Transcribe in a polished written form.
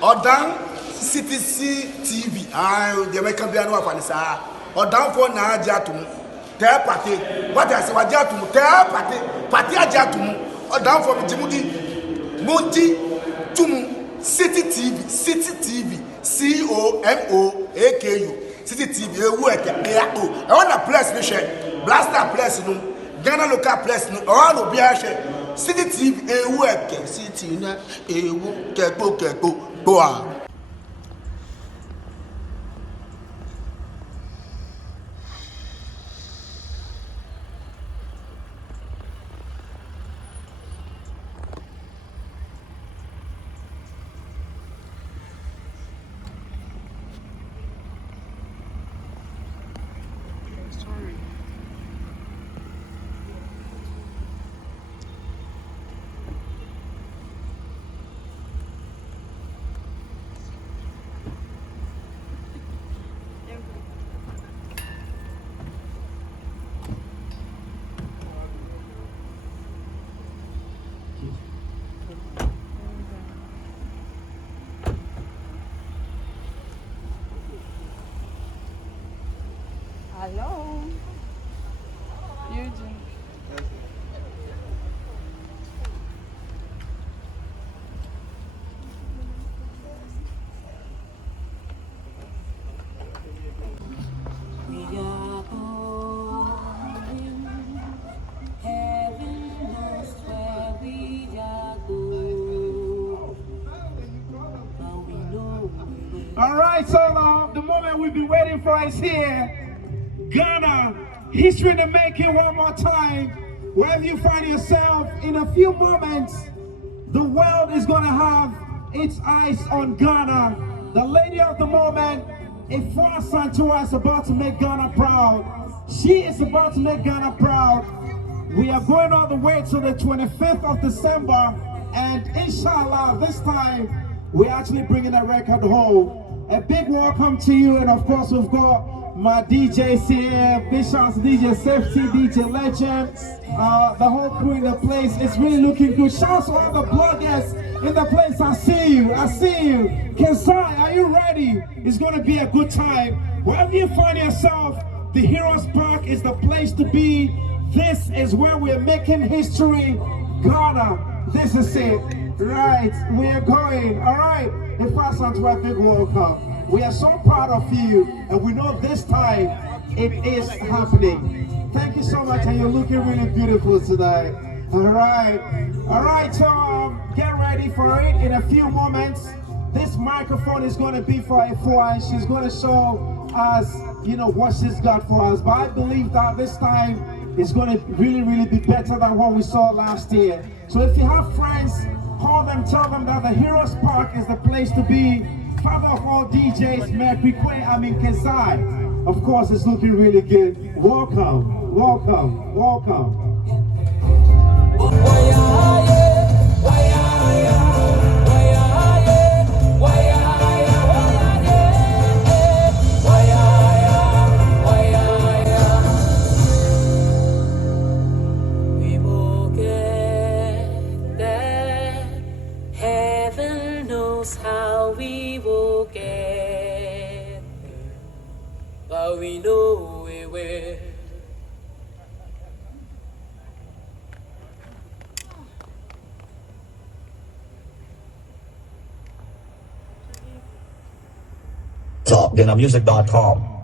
Odan CTC TV. The American piano of Anissa. Odan for na jatum. Tell party. What I say, what jatum? Tell party jatum. Odan for Jimudi. Monti Tumu. City TV. COMOAKU. City TV. I want a place mission. Blaster place no. Ghana local place no. All no be City TV. City na. Keko. Boa. Hello, Eugene. We are going, heaven knows where we are going, but we know we will. All right, so the moment we've been waiting for is here. Ghana, history in the making one more time. Wherever you find yourself, in a few moments, the world is going to have its eyes on Ghana. The lady of the moment, Afua Asantewaa, is about to make Ghana proud. She is about to make Ghana proud. We are going all the way to the 25th of December, and inshallah, this time, we're actually bringing a record home. A big welcome to you, and of course, we've got my DJs here, Bishop's DJ Safety, DJ Legend, the whole crew in the place. It's really looking good. Shout out to all the bloggers in the place. I see you. Kensai, are you ready? It's going to be a good time. Wherever you find yourself, the Heroes Park is the place to be. This is where we're making history. Ghana, this is it. Right, we're going. All right, Afua Asantewaa, big welcome. We are so proud of you, and we know this time it is happening. Thank you so much, and you're looking really beautiful tonight. All right, so get ready for it. In a few moments, this microphone is going to be for Afua, and she's going to show us, what she's got for us. But I believe that this time it's going to really be better than what we saw last year. So if you have friends, call them, tell them that the Heroes Park is the place to be. Father of all DJs, Mekwe, Kensai. Of course, it's looking really good. Welcome. We will get there. Heaven knows how we will get there, but we know we will. Top-dinnermusic.com